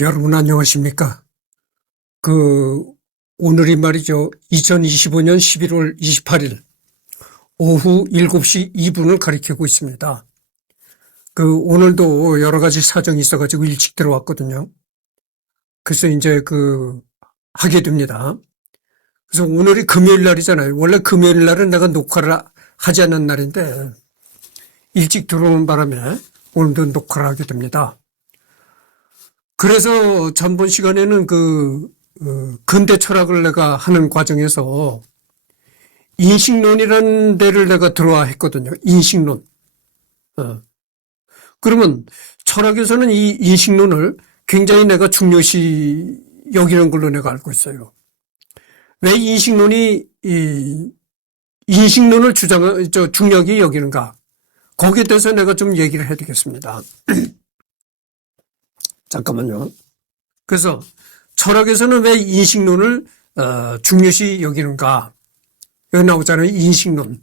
여러분 안녕하십니까? 그, 오늘이 말이죠. 2025년 11월 28일 오후 7시 2분을 가리키고 있습니다. 오늘도 여러 가지 사정이 있어가지고 일찍 들어왔거든요. 그래서 이제 하게 됩니다. 그래서 오늘이 금요일 날이잖아요. 원래 금요일 날은 내가 녹화를 하지 않는 날인데 일찍 들어오는 바람에 오늘도 녹화를 하게 됩니다. 그래서 전번 시간에는 근대 철학을 내가 하는 과정에서 인식론이라는 데를 내가 들어와 했거든요. 인식론. 그러면 철학에서는 이 인식론을 굉장히 내가 중요시 여기는 걸로 내가 알고 있어요. 왜 인식론을 중요하게 여기는가? 거기에 대해서 내가 좀 얘기를 해야 되겠습니다. 잠깐만요. 그래서 철학에서는 왜 인식론을 중요시 여기는가? 여기 나오잖아요. 인식론.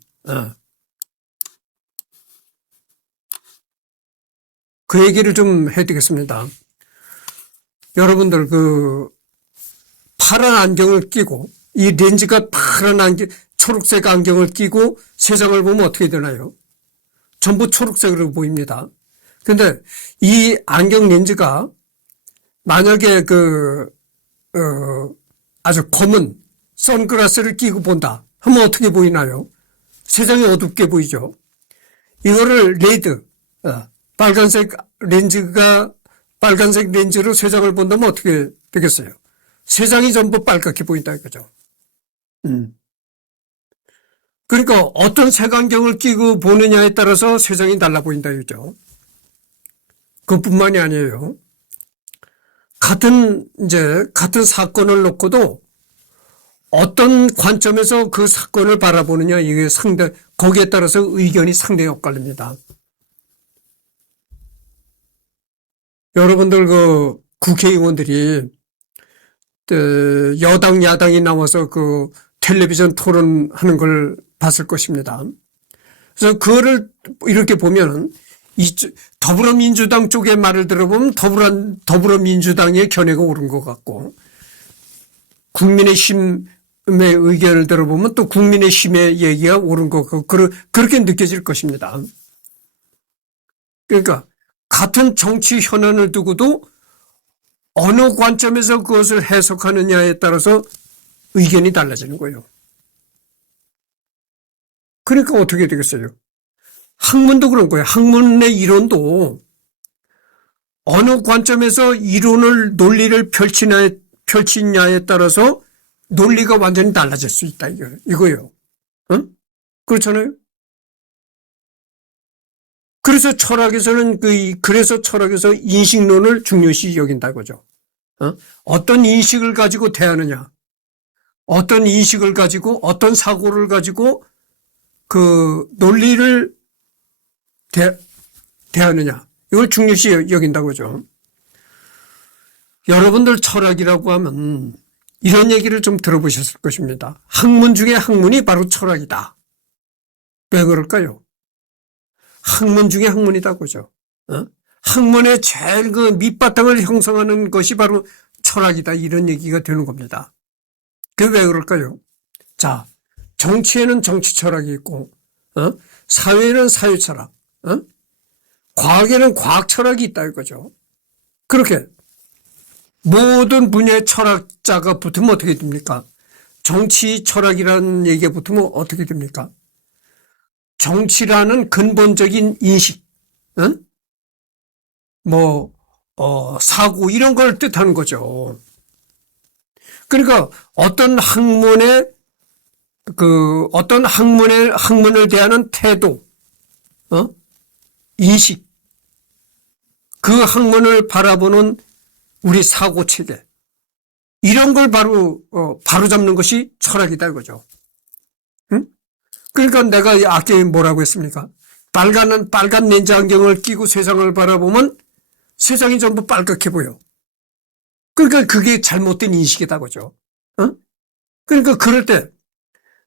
그 얘기를 좀 해야 되겠습니다. 여러분들 파란 안경을 끼고 이 렌즈가 파란 초록색 안경을 끼고 세상을 보면 어떻게 되나요? 전부 초록색으로 보입니다. 근데 이 안경 렌즈가 만약에 아주 검은 선글라스를 끼고 본다 하면 어떻게 보이나요? 세상이 어둡게 보이죠. 이거를 빨간색 렌즈로 세상을 본다면 어떻게 되겠어요? 세상이 전부 빨갛게 보인다 이거죠. 그러니까 어떤 색안경을 끼고 보느냐에 따라서 세상이 달라 보인다 이거죠. 그것뿐만이 아니에요. 같은 사건을 놓고도 어떤 관점에서 그 사건을 바라보느냐, 이게 거기에 따라서 의견이 상당히 엇갈립니다. 여러분들 국회의원들이 여당, 야당이 나와서 텔레비전 토론하는 걸 봤을 것입니다. 그래서 그거를 이렇게 보면은 더불어민주당 쪽의 말을 들어보면 더불어민주당의 견해가 옳은 것 같고, 국민의힘의 의견을 들어보면 또 국민의힘의 얘기가 옳은 것 같고, 그렇게 느껴질 것입니다. 그러니까 같은 정치 현안을 두고도 어느 관점에서 그것을 해석하느냐에 따라서 의견이 달라지는 거예요. 그러니까 어떻게 되겠어요? 학문도 그런 거예요. 학문의 이론도 어느 관점에서 논리를 펼치냐에 따라서 논리가 완전히 달라질 수 있다 이거예요. 응? 그렇잖아요. 그래서 철학에서는 인식론을 중요시 여긴다고죠. 어떤 인식을 가지고 대하느냐, 어떤 인식을 가지고 어떤 사고를 가지고 논리를 대하느냐, 이걸 중요시 여긴다고죠. 여러분들 철학이라고 하면 이런 얘기를 좀 들어보셨을 것입니다. 학문 중에 학문이 바로 철학이다. 왜 그럴까요? 학문 중에 학문이다고죠. 학문의 제일 밑바탕을 형성하는 것이 바로 철학이다. 이런 얘기가 되는 겁니다. 그게 왜 그럴까요? 자, 정치에는 정치 철학이 있고, 사회에는 사회 철학, 과학에는 과학 철학이 있다 이거죠. 그렇게 모든 분야의 철학자가 붙으면 어떻게 됩니까? 정치 철학이라는 얘기가 붙으면 어떻게 됩니까? 정치라는 근본적인 인식, 사고 이런 걸 뜻하는 거죠. 그러니까 어떤 학문을 대하는 태도, 인식, 그 학문을 바라보는 우리 사고 체계, 이런 걸 바로잡는 것이 철학이다 이거죠. 그러니까 내가 아까 뭐라고 했습니까? 빨간 렌즈 안경을 끼고 세상을 바라보면 세상이 전부 빨갛게 보여. 그러니까 그게 잘못된 인식이다 그죠. 그러니까 그럴 때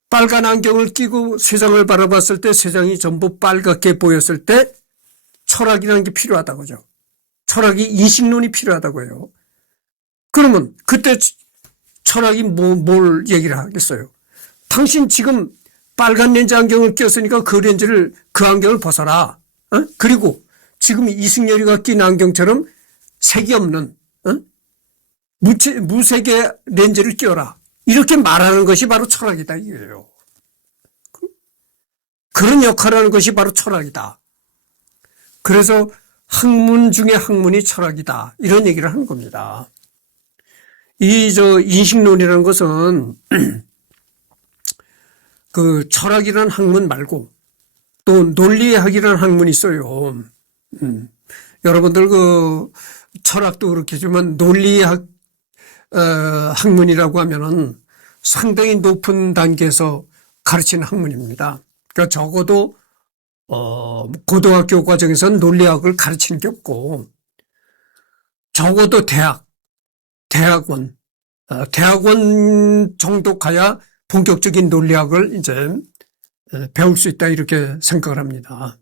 빨간 안경을 끼고 세상을 바라봤을 때 세상이 전부 빨갛게 보였을 때 철학이라는 게 필요하다고죠. 철학이 인식론이 필요하다고 해요. 그러면 그때 철학이 뭘 얘기를 하겠어요? 당신 지금 빨간 렌즈 안경을 꼈으니까 그 안경을 벗어라. 그리고 지금 이승열이가 낀 안경처럼 색이 없는 무색의 렌즈를 끼워라. 이렇게 말하는 것이 바로 철학이다 이거예요. 그런 역할을 하는 것이 바로 철학이다. 그래서 학문 중에 학문이 철학이다. 이런 얘기를 하는 겁니다. 인식론이라는 것은 그 철학이라는 학문 말고 또 논리학이라는 학문이 있어요. 여러분들 그 철학도 그렇겠지만 논리학 학문이라고 하면은 상당히 높은 단계에서 가르치는 학문입니다. 그러니까 적어도 고등학교 과정에서는 논리학을 가르치는 게 없고 적어도 대학원 정도 가야 본격적인 논리학을 이제 배울 수 있다 이렇게 생각을 합니다.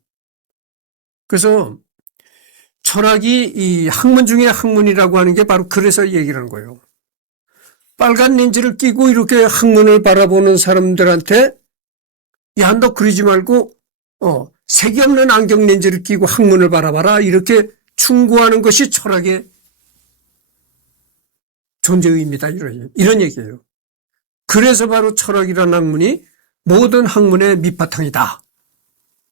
그래서 철학이 이 학문 중에 학문이라고 하는 게 바로 그래서 얘기를 하는 거예요. 빨간 렌즈를 끼고 이렇게 학문을 바라보는 사람들한테 야, 너 그러지 말고 색이 없는 안경 렌즈를 끼고 학문을 바라봐라 이렇게 충고하는 것이 철학의 존재 의미다 이런 얘기예요. 그래서 바로 철학이라는 학문이 모든 학문의 밑바탕이다.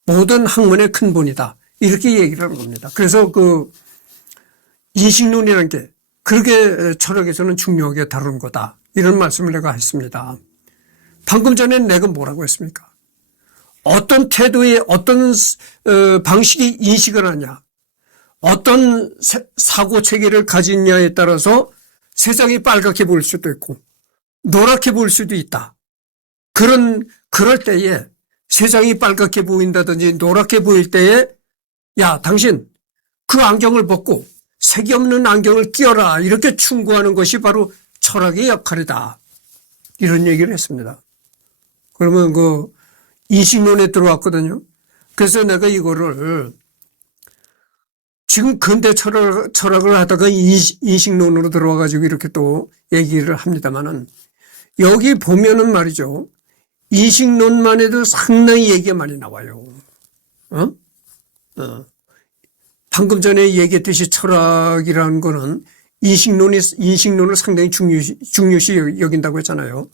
모든 학문의 근본이다. 이렇게 얘기를 하는 겁니다. 그래서 그 인식론이라는 게 그렇게 철학에서는 중요하게 다루는 거다. 이런 말씀을 내가 했습니다. 방금 전에 내가 뭐라고 했습니까? 어떤 태도에 어떤 방식이 인식을 하냐, 어떤 사고 체계를 가지냐에 따라서 세상이 빨갛게 보일 수도 있고 노랗게 보일 수도 있다. 그럴 때에 세상이 빨갛게 보인다든지 노랗게 보일 때에 야, 당신 그 안경을 벗고 색이 없는 안경을 끼워라. 이렇게 충고하는 것이 바로 철학의 역할이다. 이런 얘기를 했습니다. 그러면 그 인식론에 들어왔거든요. 그래서 내가 이거를 지금 근대 철학을 하다가 인식론으로 들어와가지고 이렇게 또 얘기를 합니다만은 여기 보면은 말이죠. 인식론만 해도 상당히 얘기가 많이 나와요. 방금 전에 얘기했듯이 철학이라는 거는 인식론을 상당히 중요시 여긴다고 했잖아요.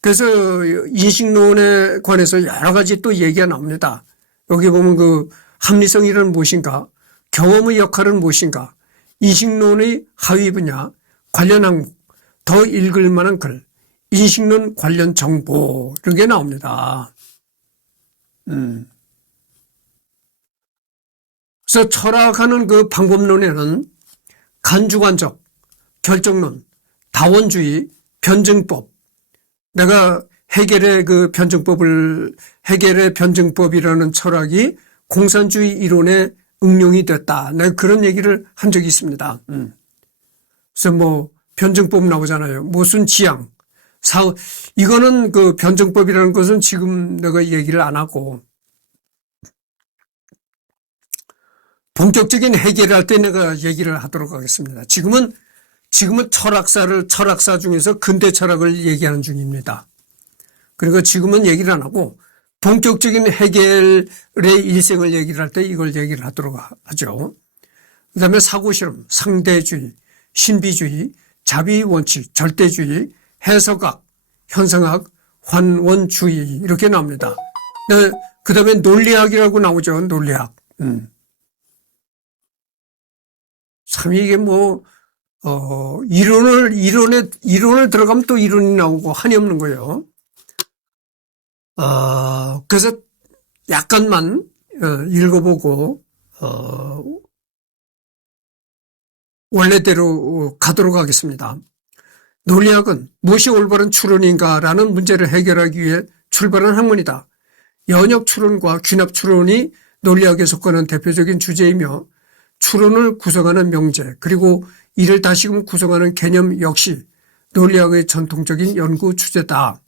그래서 인식론에 관해서 여러 가지 또 얘기가 나옵니다. 여기 보면 그 합리성이란 무엇인가, 경험의 역할은 무엇인가, 인식론의 하위 분야, 관련 항목, 더 읽을 만한 글, 인식론 관련 정보 이런 게 나옵니다. 그래서 철학하는 그 방법론에는 간주관적, 결정론, 다원주의, 변증법. 내가 해겔의 변증법이라는 철학이 공산주의 이론에 응용이 됐다. 내가 그런 얘기를 한 적이 있습니다. 그래서 뭐 변증법 나오잖아요. 무슨 지향, 이거는 그 변증법이라는 것은 지금 내가 얘기를 안 하고 본격적인 해결할 때 내가 얘기를 하도록 하겠습니다. 지금은 철학사 중에서 근대 철학을 얘기하는 중입니다. 그리고 지금은 얘기를 안 하고 본격적인 해결의 일생을 얘기를 할 때 이걸 얘기를 하도록 하죠. 그 다음에 사고실험, 상대주의, 신비주의, 자비원칙, 절대주의, 해석학, 현상학, 환원주의 이렇게 나옵니다. 그 다음에 논리학이라고 나오죠. 논리학. 참 이게 뭐 이론을 들어가면 또 이론이 나오고 한이 없는 거예요. 그래서 약간만 읽어보고 원래대로 가도록 하겠습니다. 논리학은 무엇이 올바른 추론인가라는 문제를 해결하기 위해 출발한 학문이다. 연역 추론과 귀납 추론이 논리학에 속하는 대표적인 주제이며 추론을 구성하는 명제 그리고 이를 다시금 구성하는 개념 역시 논리학의 전통적인 연구 주제다.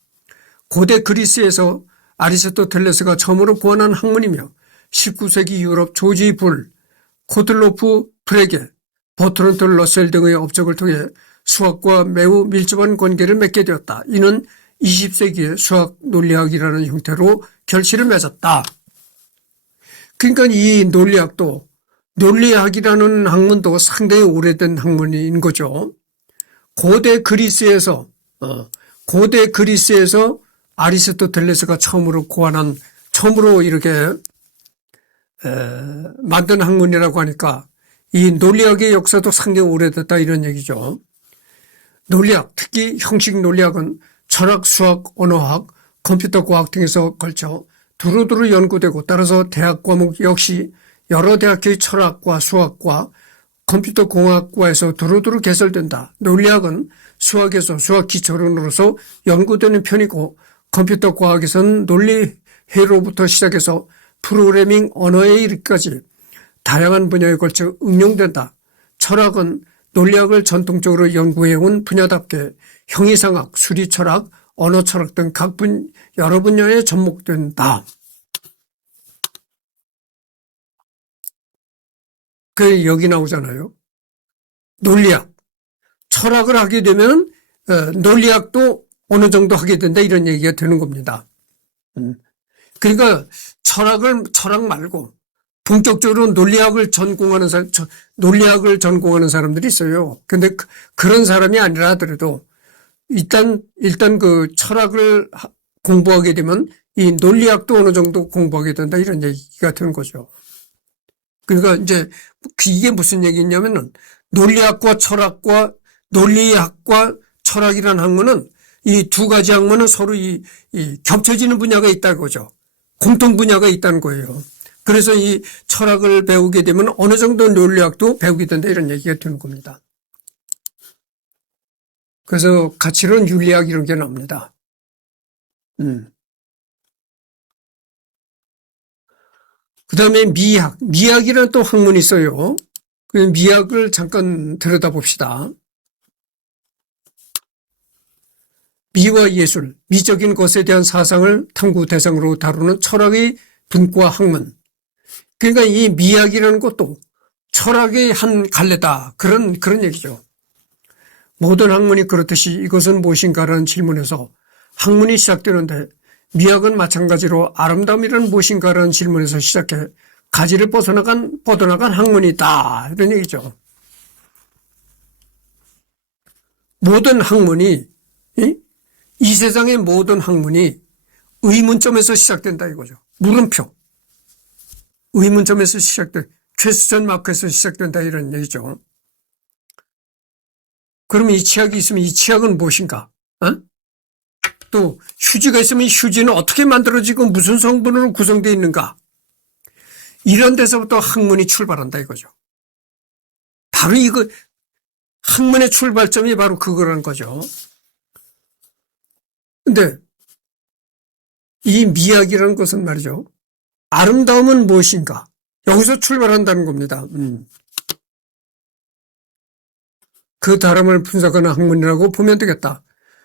고대 그리스에서 아리스토텔레스가 처음으로 고안한 학문이며 19세기 유럽 조지 불, 코틀로프 프레게, 버트런트 러셀 등의 업적을 통해 수학과 매우 밀접한 관계를 맺게 되었다. 이는 20세기의 수학 논리학이라는 형태로 결실을 맺었다. 그러니까 이 논리학도, 논리학이라는 학문도 상당히 오래된 학문인 거죠. 고대 그리스에서 아리스토텔레스가 처음으로 이렇게 만든 학문이라고 하니까 이 논리학의 역사도 상당히 오래됐다 이런 얘기죠. 논리학, 특히 형식 논리학은 철학, 수학, 언어학, 컴퓨터 과학 등에서 걸쳐 두루두루 연구되고 따라서 대학 과목 역시 여러 대학의 철학과 수학과 컴퓨터 공학과에서 두루두루 개설된다. 논리학은 수학에서 수학 기초론으로서 연구되는 편이고 컴퓨터 과학에서는 논리회로부터 시작해서 프로그래밍 언어에 이르기까지 다양한 분야에 걸쳐 응용된다. 철학은 논리학을 전통적으로 연구해온 분야답게 형이상학, 수리철학, 언어철학 등 여러 분야에 접목된다. 그 여기 나오잖아요. 논리학. 철학을 하게 되면 논리학도 어느 정도 하게 된다 이런 얘기가 되는 겁니다. 그러니까 철학 말고 본격적으로 논리학을 전공하는 사람들이 있어요. 근데 그런 사람이 아니라 하더라도 일단 그 철학을 공부하게 되면 이 논리학도 어느 정도 공부하게 된다 이런 얘기가 되는 거죠. 그러니까 이제 이게 무슨 얘기냐면은 논리학과 철학이라는 학문은 이 두 가지 학문은 서로 이 겹쳐지는 분야가 있다는 거죠. 공통 분야가 있다는 거예요. 그래서 이 철학을 배우게 되면 어느 정도 논리학도 배우게 된다 이런 얘기가 되는 겁니다. 그래서 가치론, 윤리학 이런 게 나옵니다. 그 다음에 미학이라는 또 학문이 있어요. 그 미학을 잠깐 들여다봅시다. 미와 예술, 미적인 것에 대한 사상을 탐구 대상으로 다루는 철학의 분과 학문. 그러니까 이 미학이라는 것도 철학의 한 갈래다. 그런 얘기죠. 모든 학문이 그렇듯이 이것은 무엇인가라는 질문에서 학문이 시작되는데 미학은 마찬가지로 아름다움이란 무엇인가라는 질문에서 시작해 가지를 뻗어나간 학문이다. 이런 얘기죠. 모든 학문이, 이 세상의 모든 학문이 의문점에서 시작된다 이거죠. 물음표. 의문점에서 퀘스천 마크에서 시작된다 이런 얘기죠. 그럼 이 치약이 있으면 이 치약은 무엇인가? 또 휴지가 있으면 휴지는 어떻게 만들어지고 무슨 성분으로 구성되어 있는가? 이런 데서부터 학문이 출발한다 이거죠. 바로 이거 학문의 출발점이 바로 그거라는 거죠. 근데 이 미학이라는 것은 말이죠. 아름다움은 무엇인가? 여기서 출발한다는 겁니다. 그 다름을 분석하는 학문이라고 보면 되겠다.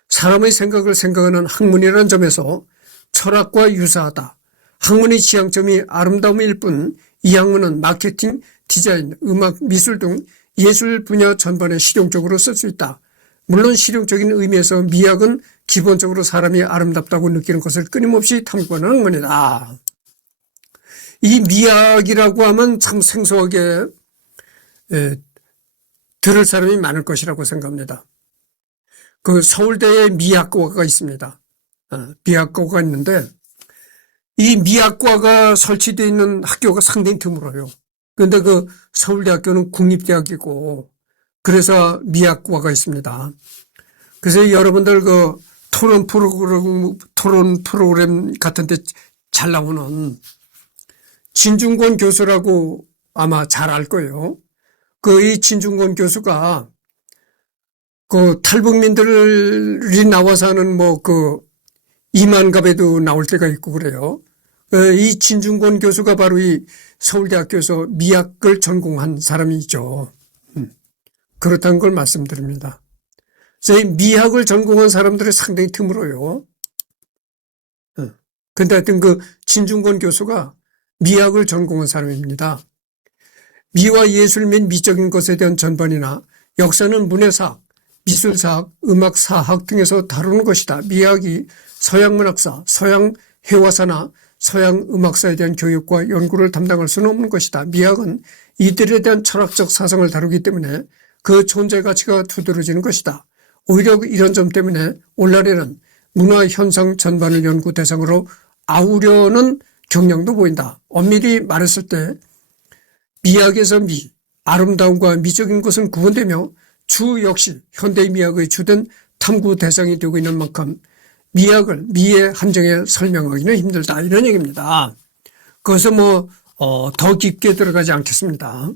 사람의 생각을 생각하는 학문이라는 점에서 철학과 유사하다. 학문의 지향점이 아름다움일 뿐 이 학문은 마케팅, 디자인, 음악, 미술 등 예술 분야 전반에 실용적으로 쓸 수 있다. 물론 실용적인 의미에서 미학은 기본적으로 사람이 아름답다고 느끼는 것을 끊임없이 탐구하는 학문이다. 이 미학이라고 하면 참 생소하게 들을 사람이 많을 것이라고 생각합니다. 그 서울대에 미학과가 있습니다. 미학과가 있는데 이 미학과가 설치되어 있는 학교가 상당히 드물어요. 그런데 그 서울대학교는 국립대학이고 그래서 미학과가 있습니다. 그래서 여러분들 그 토론 프로그램 같은 데 잘 나오는 진중권 교수라고 아마 잘 알 거예요. 이 진중권 교수가 그 탈북민들이 나와서 하는 이만갑에도 나올 때가 있고 그래요. 이 진중권 교수가 바로 이 서울대학교에서 미학을 전공한 사람이죠. 그렇다는 걸 말씀드립니다. 그래서 이 미학을 전공한 사람들이 상당히 드물어요. 근데 하여튼 그 진중권 교수가 미학을 전공한 사람입니다. 미와 예술 및 미적인 것에 대한 전반이나 역사는 문해사학, 미술사학, 음악사학 등에서 다루는 것이다. 미학이 서양 문학사, 서양 회화사나 서양 음악사에 대한 교육과 연구를 담당할 수는 없는 것이다. 미학은 이들에 대한 철학적 사상을 다루기 때문에 그 존재 가치가 두드러지는 것이다. 오히려 이런 점 때문에 오늘날에는 문화현상 전반을 연구 대상으로 아우려는 경향도 보인다. 엄밀히 말했을 때 미학에서 미, 아름다움과 미적인 것은 구분되며 주 역시 현대 미학의 주된 탐구 대상이 되고 있는 만큼 미학을 미의 한정에 설명하기는 힘들다. 이런 얘기입니다. 그것은 더 깊게 들어가지 않겠습니다.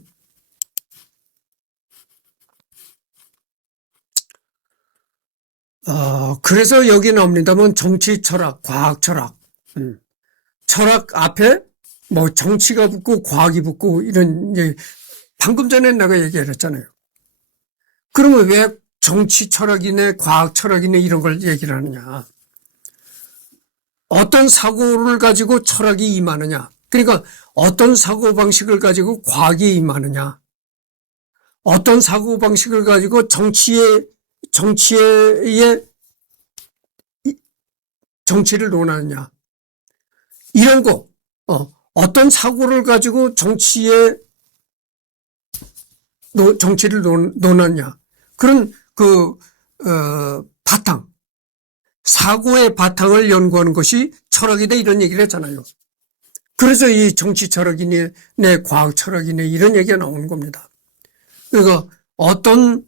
그래서 여기 나옵니다만 정치 철학, 과학 철학. 철학 앞에 정치가 붙고 과학이 붙고 이런 방금 전에 내가 얘기를 했잖아요. 그러면 왜 정치 철학이네 과학 철학이네 이런 걸 얘기를 하느냐. 어떤 사고를 가지고 철학이 임하느냐. 그러니까 어떤 사고방식을 가지고 과학이 임하느냐. 어떤 사고방식을 가지고 정치를 논하느냐. 이런 거, 어떤 사고를 가지고 정치를 논하느냐. 그런 바탕, 사고의 바탕을 연구하는 것이 철학이다 이런 얘기를 했잖아요. 그래서 이 정치 철학이네, 과학 철학이네 이런 얘기가 나오는 겁니다. 그러니까 어떤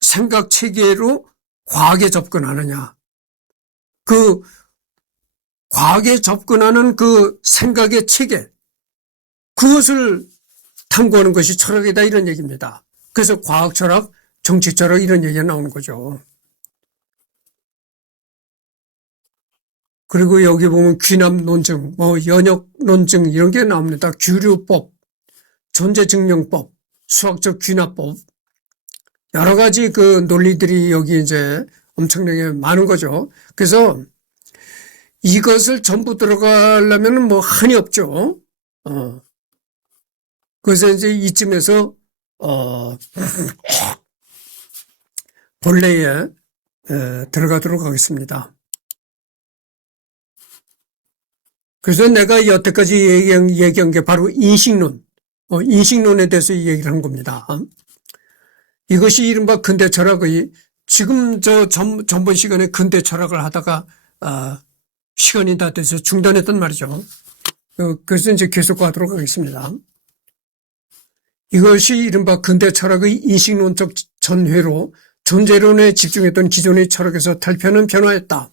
생각 체계로 과학에 접근하느냐. 과학에 접근하는 생각의 체계, 그것을 탐구하는 것이 철학이다 이런 얘기입니다. 그래서 과학 철학, 정치 철학 이런 얘기가 나오는 거죠. 그리고 여기 보면 귀납 논증, 연역 논증 이런 게 나옵니다. 규류법, 존재증명법, 수학적 귀납법 여러 가지 논리들이 여기 이제 엄청나게 많은 거죠. 그래서 이것을 전부 들어가려면 한이 없죠. 그래서 이제 이쯤에서 본래에 들어가도록 하겠습니다. 그래서 내가 여태까지 얘기한 게 바로 인식론, 인식론에 대해서 얘기를 한 겁니다. 이것이 이른바 근대 철학의 지금 전번 시간에 근대 철학을 하다가 시간이 다 돼서 중단했단 말이죠. 그래서 이제 계속 가도록 하겠습니다. 이것이 이른바 근대 철학의 인식론적 전회로 존재론에 집중했던 기존의 철학에서 탈피하는 변화였다.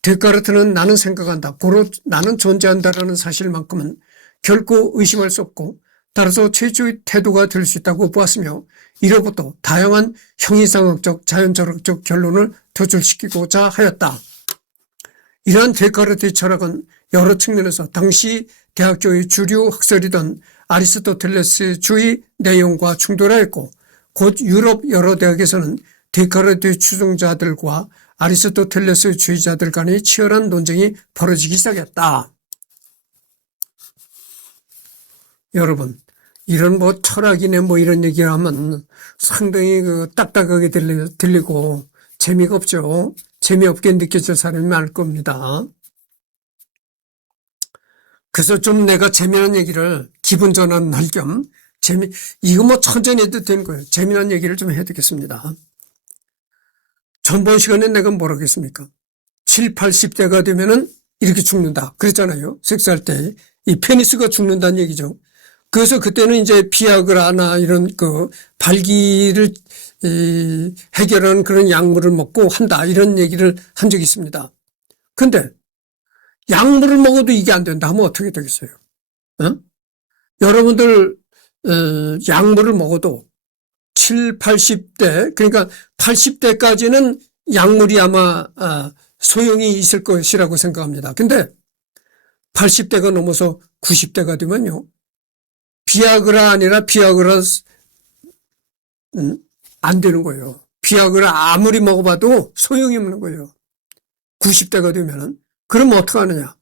데카르트는 나는 생각한다, 고로 나는 존재한다라는 사실만큼은 결코 의심할 수 없고 따라서 최초의 태도가 될 수 있다고 보았으며 이로부터 다양한 형이상학적, 자연철학적 결론을 도출시키고자 하였다. 이러한 데카르트의 철학은 여러 측면에서 당시 대학교의 주류 학설이던 아리스토텔레스주의 내용과 충돌하였고 곧 유럽 여러 대학에서는 데카르트의 추종자들과 아리스토텔레스주의자들 간의 치열한 논쟁이 벌어지기 시작했다. 여러분, 이런 철학이네 이런 얘기하면 상당히 딱딱하게 들리고 재미가 없죠. 재미없게 느껴질 사람이 많을 겁니다. 그래서 좀 내가 재미난 얘기를 기분 전환할 겸 이거 천천히 해도 되는 거예요. 재미난 얘기를 좀 해드리겠습니다. 전번 시간에 내가 뭐라고 했습니까? 7, 80대가 되면은 이렇게 죽는다. 그랬잖아요. 섹스할 때. 이 페니스가 죽는다는 얘기죠. 그래서 그때는 이제 비아그라나 이런 발기를 해결하는 그런 약물을 먹고 한다. 이런 얘기를 한 적이 있습니다. 근데 약물을 먹어도 이게 안 된다 하면 어떻게 되겠어요? 여러분들 약물을 먹어도 7, 80대 그러니까 80대까지는 약물이 아마 소용이 있을 것이라고 생각합니다. 근데 80대가 넘어서 90대가 되면요. 비아그라 아니라 비아그라 안 되는 거예요. 비아그라 아무리 먹어봐도 소용이 없는 거예요. 90대가 되면은. 그럼 어떡하느냐.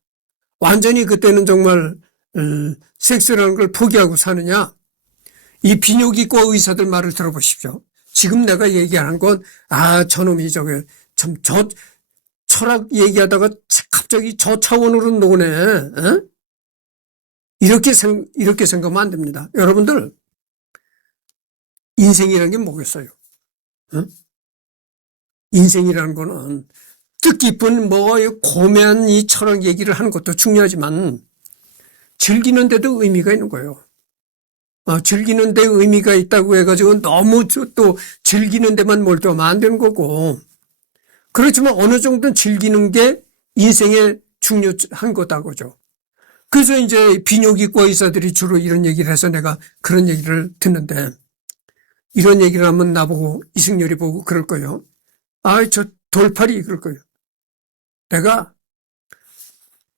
완전히 그때는 정말 섹스라는 걸 포기하고 사느냐. 이 비뇨기과 의사들 말을 들어보십시오. 지금 내가 얘기하는 건, 저놈이 저 철학 얘기하다가 갑자기 저 차원으로 노네. 에? 이렇게 생각하면 안 됩니다. 여러분들, 인생이라는 게 뭐겠어요? 에? 인생이라는 거는 뜻깊은 고매한 이 철학 얘기를 하는 것도 중요하지만 즐기는 데도 의미가 있는 거예요. 즐기는 데 의미가 있다고 해가지고 너무 또 즐기는 데만 몰두하면 안 되는 거고, 그렇지만 어느 정도는 즐기는 게 인생의 중요한 거다고죠. 그래서 이제 비뇨기과 의사들이 주로 이런 얘기를 해서 내가 그런 얘기를 듣는데, 이런 얘기를 하면 나보고 이승열이 보고 그럴 거예요. 저 돌팔이 그럴 거예요. 내가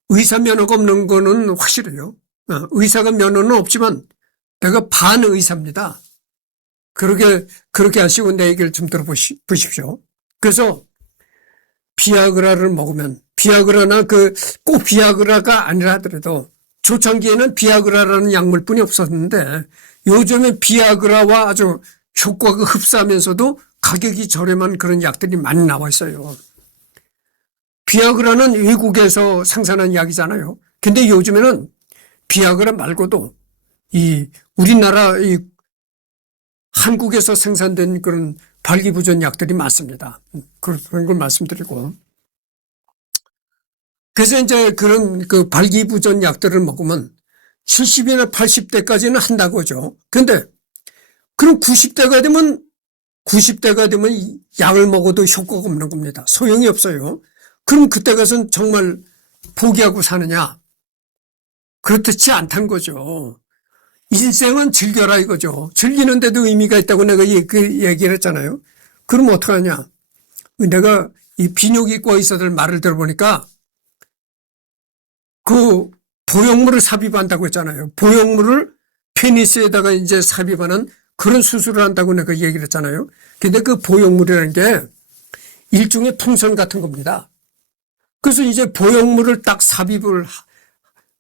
의사 면허가 없는 거는 확실해요. 의사가 면허는 없지만 내가 반의사입니다. 그렇게 하시고 내 얘기를 좀 들어보십시오. 그래서 비아그라를 먹으면, 비아그라나 꼭 비아그라가 아니라 하더라도 초창기에는 비아그라라는 약물뿐이 없었는데 요즘에 비아그라와 아주 효과가 흡사하면서도 가격이 저렴한 그런 약들이 많이 나와 있어요. 비아그라는 외국에서 생산한 약이잖아요. 근데 요즘에는 비아그라 말고도 우리나라 한국에서 생산된 그런 발기부전 약들이 많습니다. 그런 걸 말씀드리고. 그래서 이제 그런 발기부전 약들을 먹으면 70이나 80대까지는 한다고죠. 근데 그럼 90대가 되면 이 약을 먹어도 효과가 없는 겁니다. 소용이 없어요. 그럼 그때 가서는 정말 포기하고 사느냐? 그렇지 않다는 거죠. 인생은 즐겨라 이거죠. 즐기는데도 의미가 있다고 내가 얘기를 했잖아요. 그럼 어떡하냐? 내가 이 비뇨기과 의사들 말을 들어보니까 그 보형물을 삽입한다고 했잖아요. 보형물을 페니스에다가 이제 삽입하는 그런 수술을 한다고 내가 얘기를 했잖아요. 근데 그 보형물이라는 게 일종의 풍선 같은 겁니다. 그래서 이제 보형물을 딱 삽입을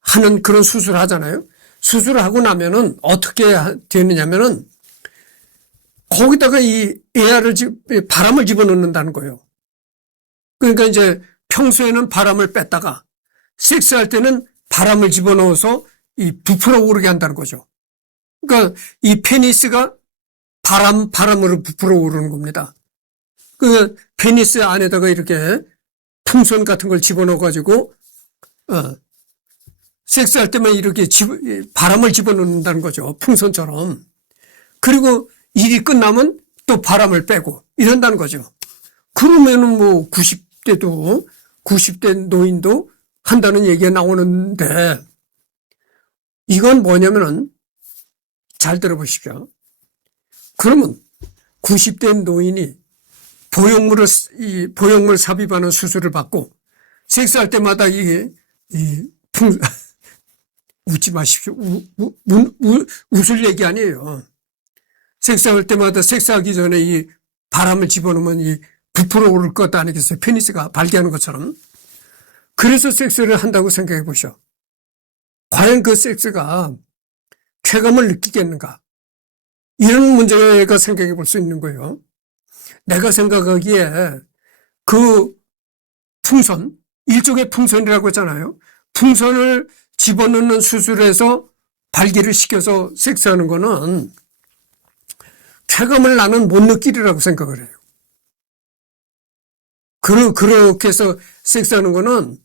하는 그런 수술을 하잖아요. 수술을 하고 나면은 어떻게 되느냐면은 거기다가 바람을 집어넣는다는 거예요. 그러니까 이제 평소에는 바람을 뺐다가 섹스할 때는 바람을 집어넣어서 부풀어 오르게 한다는 거죠. 그러니까 이 페니스가 바람으로 부풀어 오르는 겁니다. 그 페니스 안에다가 이렇게 풍선 같은 걸 집어넣어가지고, 섹스할 때만 이렇게 바람을 집어넣는다는 거죠. 풍선처럼. 그리고 일이 끝나면 또 바람을 빼고 이런다는 거죠. 그러면은 90대 노인도 한다는 얘기가 나오는데, 이건 뭐냐면은 잘 들어보십시오. 그러면 90대 노인이 보형물 삽입하는 수술을 받고 섹스할 때마다 웃지 마십시오. 웃을 얘기 아니에요. 섹스할 때마다 섹스하기 전에 이 바람을 집어넣으면 부풀어 오를 것 아니겠어요? 페니스가 발기하는 것처럼. 그래서 섹스를 한다고 생각해 보시오. 과연 그 섹스가 쾌감을 느끼겠는가? 이런 문제가 생각해 볼 수 있는 거예요. 내가 생각하기에 그 풍선, 일종의 풍선이라고 했잖아요. 풍선을 집어넣는 수술에서 발기를 시켜서 섹스하는 거는 쾌감을 나는 못 느끼리라고 생각을 해요. 그렇게 해서 섹스하는 거는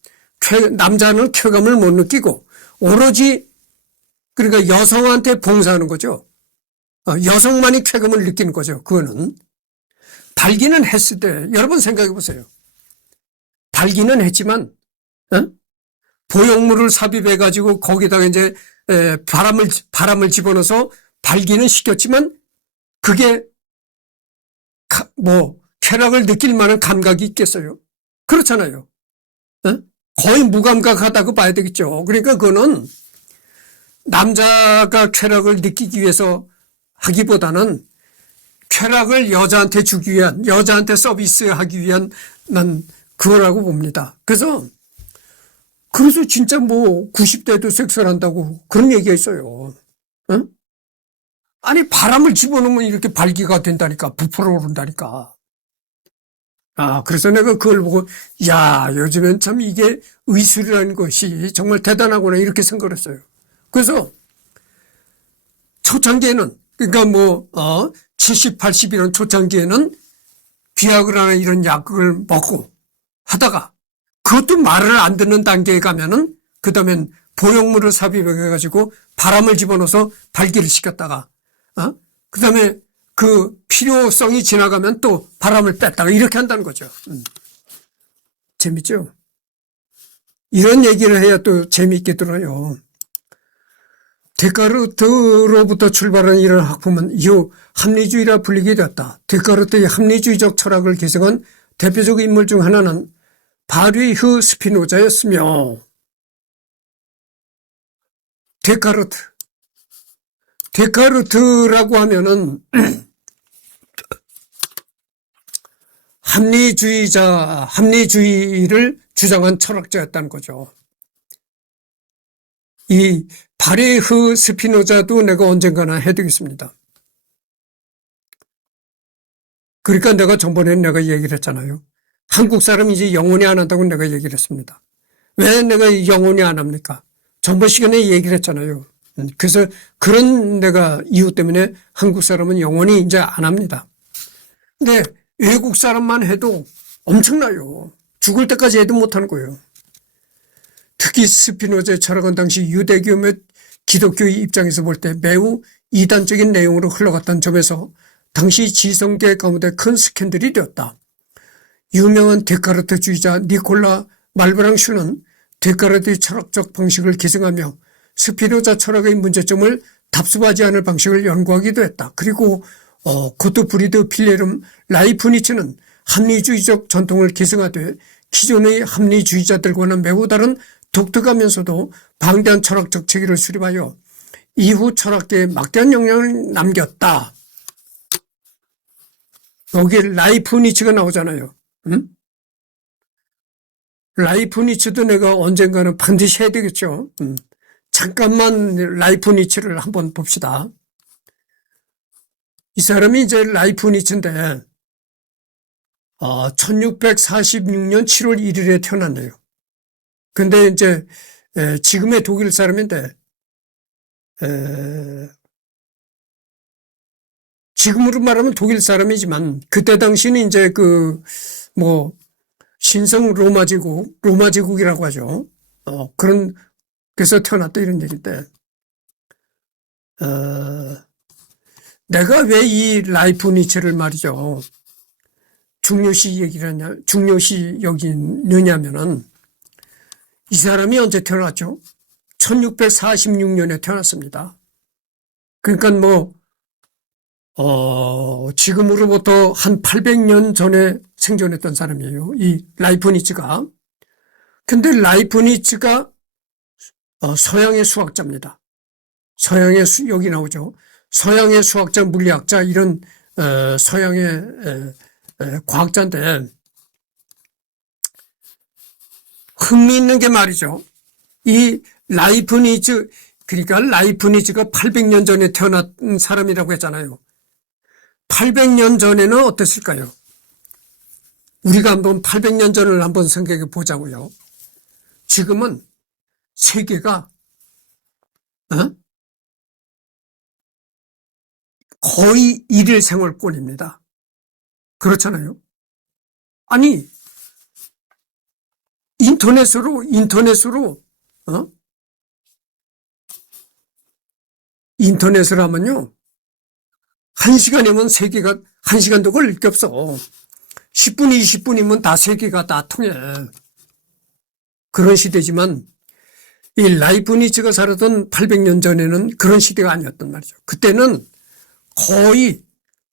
남자는 쾌감을 못 느끼고 오로지 그러니까 여성한테 봉사하는 거죠. 여성만이 쾌감을 느끼는 거죠. 그거는. 발기는 했을 때 여러분 생각해 보세요. 발기는 했지만 보형물을 삽입해 가지고 거기다가 이제 바람을 집어넣어서 발기는 시켰지만 그게 쾌락을 느낄 만한 감각이 있겠어요? 그렇잖아요. 거의 무감각하다고 봐야 되겠죠. 그러니까 그거는 남자가 쾌락을 느끼기 위해서 하기보다는 쾌락을 여자한테 주기 위한, 여자한테 서비스하기 위한 난 그거라고 봅니다. 그래서 진짜 90대도 섹스를 한다고 그런 얘기가 있어요. 아니, 바람을 집어넣으면 이렇게 발기가 된다니까, 부풀어 오른다니까. 그래서 내가 그걸 보고, 야, 요즘엔 참 이게 의술이라는 것이 정말 대단하구나, 이렇게 생각을 했어요. 그래서 초창기에는, 그러니까 70, 80 이런 초창기에는 비아그라나 이런 약을 먹고 하다가 그것도 말을 안 듣는 단계에 가면은 그 다음엔 보형물을 삽입해가지고 바람을 집어넣어서 발기를 시켰다가, 그 다음에 그 필요성이 지나가면 또 바람을 뺐다가 이렇게 한다는 거죠. 재밌죠? 이런 얘기를 해야 또 재미있게 들어요. 데카르트로부터 출발한 이런 학품은 이후 합리주의라 불리게 되었다. 데카르트의 합리주의적 철학을 계승한 대표적 인물 중 하나는 바리흐 스피노자였으며, 데카르트라고 하면은 합리주의를 주장한 철학자였다는 거죠. 이 바리흐 스피노자도 내가 언젠가나 해두겠습니다. 그러니까 내가 전번에 내가 얘기를 했잖아요. 한국 사람이 이제 영원히 안 한다고 내가 얘기를 했습니다. 왜 내가 영원히 안 합니까? 전번 시간에 얘기를 했잖아요. 그래서 그런 내가 이유 때문에 한국 사람은 영원히 이제 안 합니다. 근데 외국 사람만 해도 엄청나요. 죽을 때까지 해도 못하는 거예요. 특히 스피노자의 철학은 당시 유대교 및 기독교의 입장에서 볼 때 매우 이단적인 내용으로 흘러갔던 점에서 당시 지성계 가운데 큰 스캔들이 되었다. 유명한 데카르트주의자 니콜라 말브랑슈는 데카르트의 철학적 방식을 계승하며 스피노자 철학의 문제점을 답습하지 않을 방식을 연구하기도 했다. 그리고 고트프리드 필레름 라이프니츠는 합리주의적 전통을 계승하되 기존의 합리주의자들과는 매우 다른 독특하면서도 방대한 철학적 체계를 수립하여 이후 철학계에 막대한 영향을 남겼다. 여기 라이프니츠가 나오잖아요. 라이프니츠도 내가 언젠가는 반드시 해야 되겠죠. 잠깐만 라이프니츠를 한번 봅시다. 이 사람이 이제 라이프니츠인데 1646년 7월 1일에 태어났네요. 근데 이제 지금의 독일 사람인데 지금으로 말하면 독일 사람이지만 그때 당시는 이제 신성 로마제국이라고 하죠. 그래서 태어났다 이런 얘기인데 내가 왜 이 라이프니츠를 말이죠. 중요시 여기느냐면은 이 사람이 언제 태어났죠? 1646년에 태어났습니다. 그러니까 지금으로부터 한 800년 전에 생존했던 사람이에요. 이 라이프니츠가. 근데 라이프니츠가 서양의 수학자입니다. 여기 나오죠. 서양의 수학자, 물리학자, 이런, 서양의 과학자인데, 흥미있는 게 말이죠. 이 그러니까 라이프니츠가 800년 전에 태어난 사람이라고 했잖아요. 800년 전에는 어땠을까요? 우리가 한번 800년 전을 한번 생각해 보자고요. 지금은 세계가 거의 일일 생활권입니다. 그렇잖아요. 아니 인터넷으로 하면요 1시간이면 세계가 1시간도 걸릴 게 없어. 10분, 20분이면 다 세계가 다 통해. 그런 시대지만 이 라이프니츠가 살았던 800년 전에는 그런 시대가 아니었단 말이죠. 그때는 거의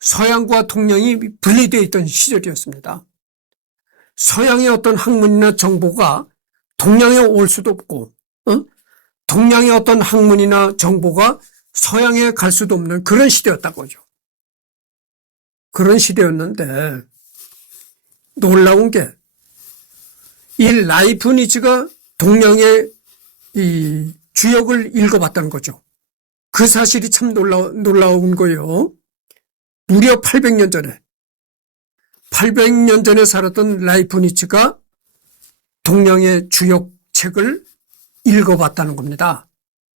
서양과 동양이 분리되어 있던 시절이었습니다. 서양의 어떤 학문이나 정보가 동양에 올 수도 없고, 동양의 어떤 학문이나 정보가 서양에 갈 수도 없는 그런 시대였다고 하죠. 그런 시대였는데 놀라운 게 이 라이프니츠가 동양의 이 주역을 읽어봤다는 거죠. 그 사실이 참 놀라운 거예요. 무려 800년 전에 살았던 라이프니츠가 동양의 주역 책을 읽어봤다는 겁니다.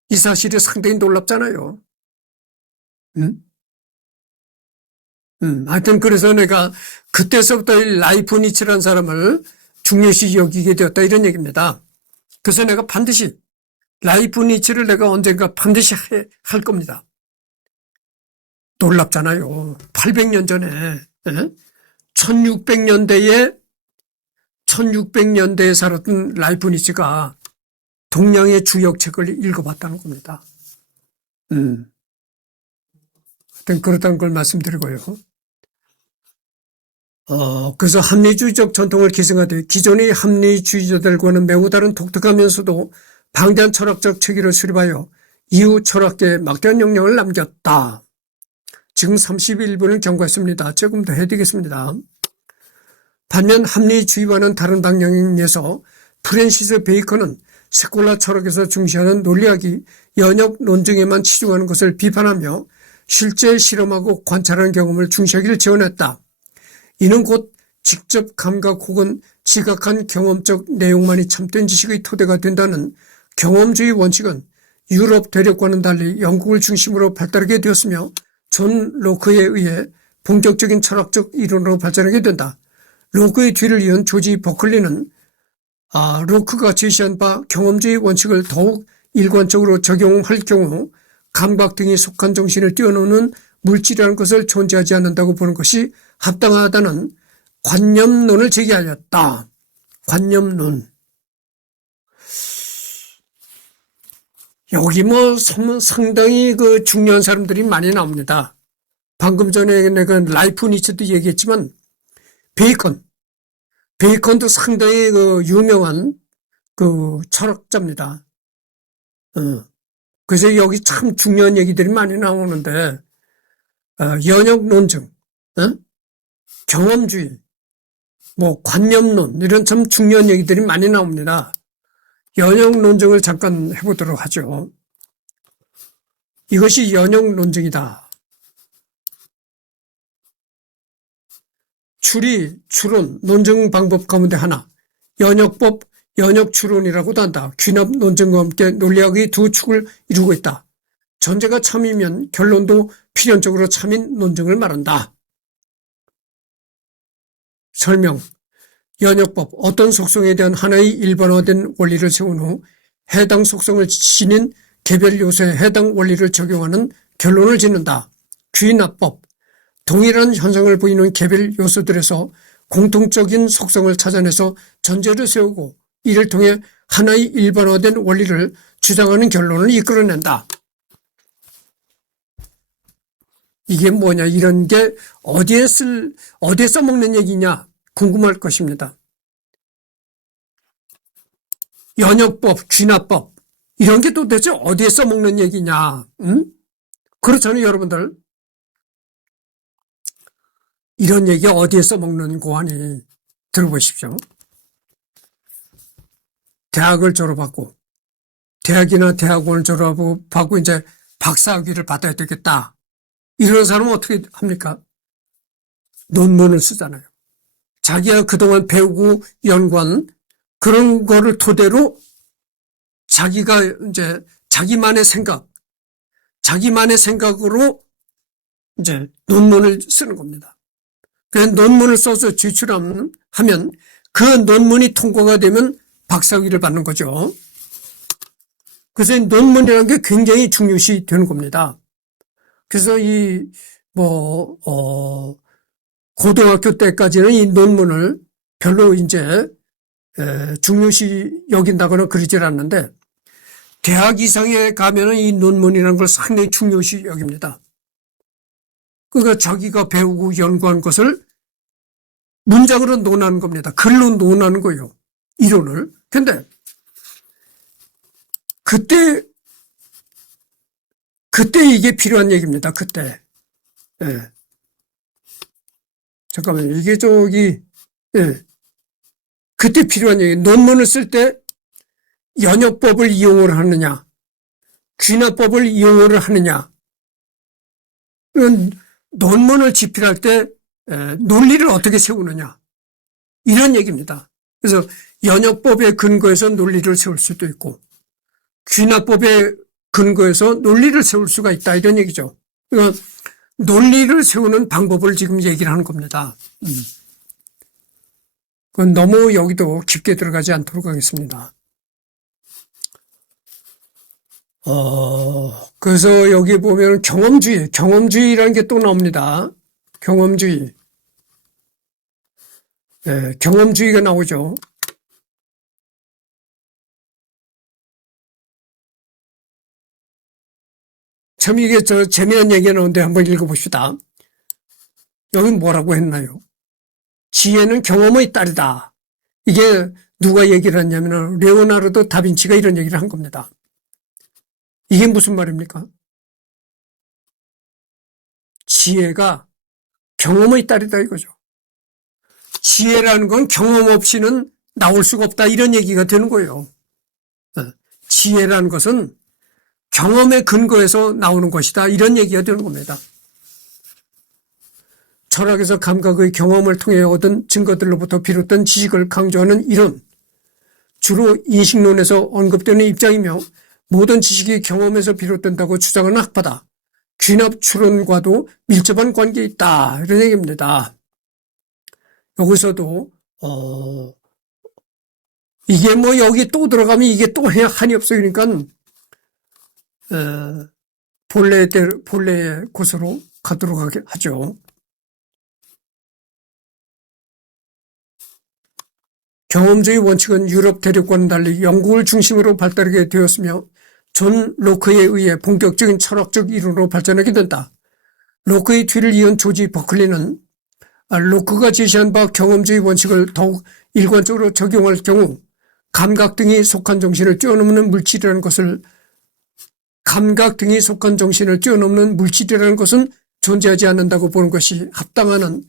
이 사실이 상당히 놀랍잖아요. 하여튼 그래서 내가 그때서부터 라이프니츠라는 사람을 중요시 여기게 되었다 이런 얘기입니다. 그래서 내가 반드시 라이프니츠를 내가 언젠가 반드시 할 겁니다. 놀랍잖아요. 800년 전에 1600년대에 살았던 라이프니츠가 동양의 주역책을 읽어봤다는 겁니다. 하여튼 그렇다는 걸 말씀드리고요. 그래서 합리주의적 전통을 계승하되 기존의 합리주의자들과는 매우 다른 독특하면서도 방대한 철학적 체계를 수립하여 이후 철학계에 막대한 영향을 남겼다. 지금 31분을 경고했습니다. 조금 더 해드리겠습니다. 반면 합리주의와는 다른 방향에서 프랜시스 베이컨은 스콜라 철학에서 중시하는 논리학이 연역 논증에만 치중하는 것을 비판하며 실제 실험하고 관찰하는 경험을 중시하기를 제언했다. 이는 곧 직접 감각 혹은 지각한 경험적 내용만이 참된 지식의 토대가 된다는 경험주의 원칙은 유럽 대륙과는 달리 영국을 중심으로 발달하게 되었으며 존 로크에 의해 본격적인 철학적 이론으로 발전하게 된다. 로크의 뒤를 이은 조지 버클리는 로크가 제시한 바 경험주의 원칙을 더욱 일관적으로 적용할 경우 감각 등이 속한 정신을 뛰어넘는 물질이라는 것을 존재하지 않는다고 보는 것이 합당하다는 관념론을 제기하였다. 관념론. 여기 상당히 중요한 사람들이 많이 나옵니다. 방금 전에 내가 라이프니츠도 얘기했지만 베이컨도 상당히 유명한 철학자입니다. 그래서 여기 참 중요한 얘기들이 많이 나오는데 연역 논증, 경험주의, 관념론 이런 참 중요한 얘기들이 많이 나옵니다. 연역 논증을 잠깐 해보도록 하죠. 이것이 연역 논증이다. 추리, 추론, 논증 방법 가운데 하나, 연역법, 연역추론이라고도 한다. 귀납 논증과 함께 논리학의 두 축을 이루고 있다. 전제가 참이면 결론도 필연적으로 참인 논증을 말한다. 설명. 연역법, 어떤 속성에 대한 하나의 일반화된 원리를 세운 후 해당 속성을 지닌 개별 요소에 해당 원리를 적용하는 결론을 짓는다. 귀납법, 동일한 현상을 보이는 개별 요소들에서 공통적인 속성을 찾아내서 전제를 세우고 이를 통해 하나의 일반화된 원리를 주장하는 결론을 이끌어낸다. 이게 뭐냐, 이런 게 어디에 써먹는 얘기냐 궁금할 것입니다. 연역법, 귀납법 이런 게 도대체 어디에 써먹는 얘기냐? 그렇잖아요, 여러분들. 이런 얘기 어디에 써먹는 거 하니 들어보십시오. 대학을 졸업하고 대학이나 대학원을 졸업하고 이제 박사학위를 받아야 되겠다. 이런 사람은 어떻게 합니까? 논문을 쓰잖아요. 자기가 그동안 배우고 연구한 그런 거를 토대로 자기가 이제 자기만의 생각으로 이제 논문을 쓰는 겁니다. 그래서 논문을 써서 제출하면 그 논문이 통과가 되면 박사학위를 받는 거죠. 그래서 논문이라는 게 굉장히 중요시 되는 겁니다. 그래서 고등학교 때까지는 이 논문을 별로 이제 중요시 여긴다거나 그러질 않는데 대학 이상에 가면은 이 논문이라는 걸 상당히 중요시 여깁니다. 그러니까 자기가 배우고 연구한 것을 문장으로 논하는 겁니다. 글로 논하는 거예요. 이론을. 근데 그때 이게 필요한 얘기입니다. 그때. 예. 잠깐만요. 이게 그때 필요한 얘기. 논문을 쓸 때 연역법을 이용을 하느냐, 귀납법을 이용을 하느냐. 논문을 집필할 때 논리를 어떻게 세우느냐. 이런 얘기입니다. 그래서 연역법에 근거해서 논리를 세울 수도 있고 귀납법에 근거해서 논리를 세울 수가 있다. 이런 얘기죠. 그러니까 논리를 세우는 방법을 지금 얘기를 하는 겁니다. 그건 너무 여기도 깊게 들어가지 않도록 하겠습니다. 그래서 여기 보면 경험주의라는 게 또 나옵니다. 경험주의. 네, 경험주의가 나오죠. 참 이게 재미난 얘기가 나오는데 한번 읽어봅시다. 여기 뭐라고 했나요? 지혜는 경험의 딸이다. 이게 누가 얘기를 했냐면 레오나르도 다빈치가 이런 얘기를 한 겁니다. 이게 무슨 말입니까? 지혜가 경험의 딸이다 이거죠. 지혜라는 건 경험 없이는 나올 수가 없다 이런 얘기가 되는 거예요. 지혜라는 것은 경험에 근거해서 나오는 것이다 이런 얘기가 되는 겁니다. 철학에서 감각의 경험을 통해 얻은 증거들로부터 비롯된 지식을 강조하는 이론, 주로 인식론에서 언급되는 입장이며 모든 지식이 경험에서 비롯된다고 주장하는 학파다. 귀납 추론과도 밀접한 관계에 있다 이런 얘기입니다. 여기서도 이게 뭐 여기 또 들어가면 이게 또 한이 없어요. 그러니까 본래의 곳으로 가도록 하죠. 경험주의 원칙은 유럽 대륙과는 달리 영국을 중심으로 발달하게 되었으며 존 로크에 의해 본격적인 철학적 이론으로 발전하게 된다. 로크의 뒤를 이은 조지 버클리는 로크가 제시한 바 경험주의 원칙을 더욱 일관적으로 적용할 경우 감각 등이 속한 정신을 뛰어넘는 물질이라는 것은 존재하지 않는다고 보는 것이 합당하는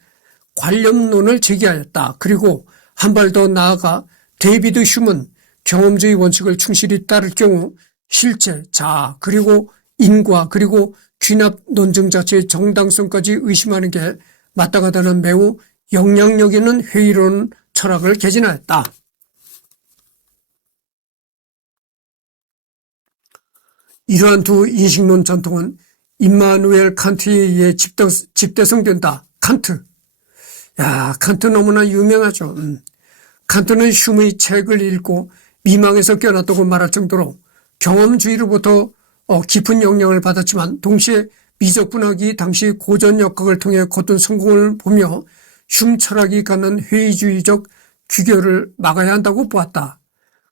관념론을 제기하였다. 그리고 한 발 더 나아가 데이비드 휴먼 경험주의 원칙을 충실히 따를 경우 실체, 자아, 그리고 인과, 그리고 귀납 논증 자체의 정당성까지 의심하는 게 마땅하다는 매우 영향력 있는 회의론 철학을 개진하였다. 이러한 두 인식론 전통은 임마누엘 칸트에 의해 집대성된다. 칸트. 칸트 너무나 유명하죠. 칸트는 흉의 책을 읽고 미망에서 깨어났다고 말할 정도로 경험주의로부터 깊은 영향을 받았지만 동시에 미적분학이 당시 고전 역학을 통해 거둔 성공을 보며 흉 철학이 갖는 회의주의적 규결을 막아야 한다고 보았다.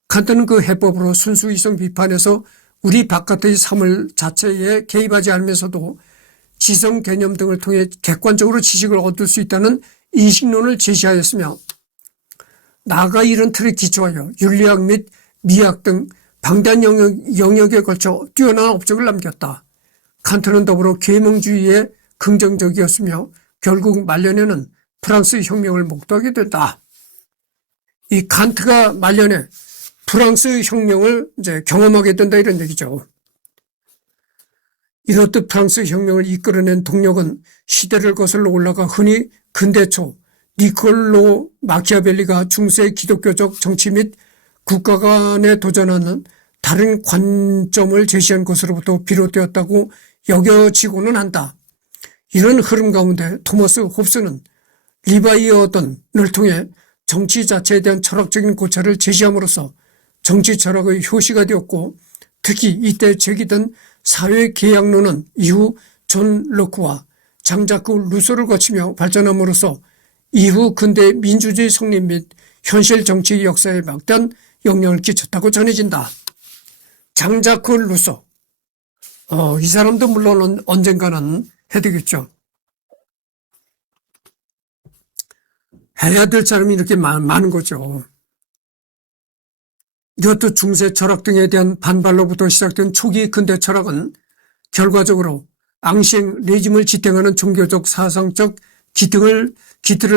칸트는 그 해법으로 순수 이성 비판에서 우리 바깥의 사물 자체에 개입하지 않으면서도 지성 개념 등을 통해 객관적으로 지식을 얻을 수 있다는 인식론을 제시하였으며 나아가 이런 틀에 기초하여 윤리학 및 미학 등 방대한 영역에 걸쳐 뛰어난 업적을 남겼다. 칸트는 더불어 계몽주의에 긍정적이었으며 결국 말년에는 프랑스 혁명을 목도하게 된다. 이 칸트가 말년에 프랑스 혁명을 이제 경험하게 된다 이런 얘기죠. 이렇듯 프랑스 혁명을 이끌어낸 동력은 시대를 거슬러 올라가 흔히 근대 초 니콜로 마키아벨리가 중세 기독교적 정치 및 국가 간에 도전하는 다른 관점을 제시한 것으로부터 비롯되었다고 여겨지고는 한다. 이런 흐름 가운데 토머스 홉스는 리바이어던을 통해 정치 자체에 대한 철학적인 고찰을 제시함으로써 정치 철학의 효시가 되었고 특히 이때 제기된 사회계약론은 이후 존 로크와 장자크 루소를 거치며 발전함으로써 이후 근대 민주주의 성립 및 현실 정치 역사에 막대한 영향을 끼쳤다고 전해진다. 장자크 루소. 이 사람도 물론 언젠가는 해야 되겠죠. 해야 될 사람이 이렇게 많은 거죠. 이것도 중세 철학 등에 대한 반발로부터 시작된 초기 근대 철학은 결과적으로 앙시행 레짐을 지탱하는 종교적 사상적 기틀을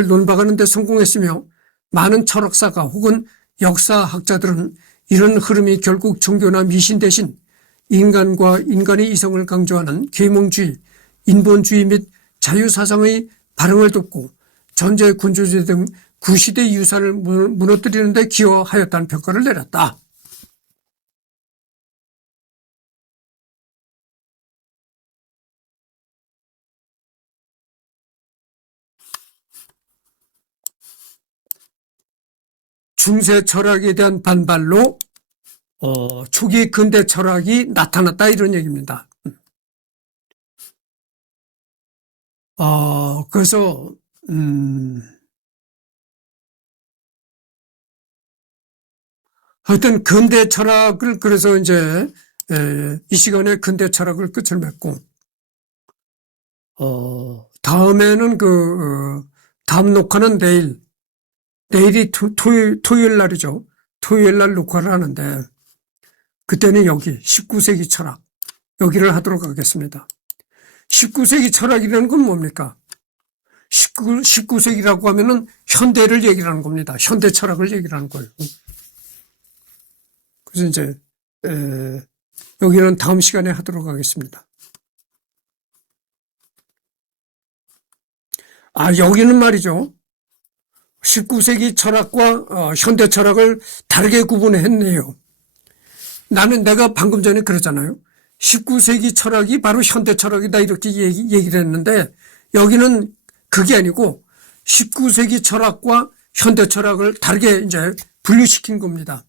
논박하는 데 성공했으며 많은 철학사가 혹은 역사학자들은 이런 흐름이 결국 종교나 미신 대신 인간과 인간의 이성을 강조하는 계몽주의, 인본주의 및 자유사상의 발흥을 돕고 전제 군주제 등 구시대 유산을 무너뜨리는 데 기여하였다는 평가를 내렸다. 중세 철학에 대한 반발로 초기 근대 철학이 나타났다 이런 얘기입니다. 그래서 하여튼 근대 철학을 그래서 이제 이 시간에 근대 철학을 끝을 맺고 다음에는 다음 녹화는 내일이 토요일 날이죠. 토요일 날 녹화를 하는데 그때는 여기 19세기 철학 여기를 하도록 하겠습니다. 19세기 철학이라는 건 뭡니까? 19세기라고 하면은 현대를 얘기를 하는 겁니다. 현대 철학을 얘기를 하는 거예요. 그래서 이제 여기는 다음 시간에 하도록 하겠습니다. 여기는 말이죠. 19세기 철학과 현대 철학을 다르게 구분했네요. 내가 방금 전에 그랬잖아요. 19세기 철학이 바로 현대 철학이다 이렇게 얘기를 했는데 여기는 그게 아니고 19세기 철학과 현대 철학을 다르게 이제 분류시킨 겁니다.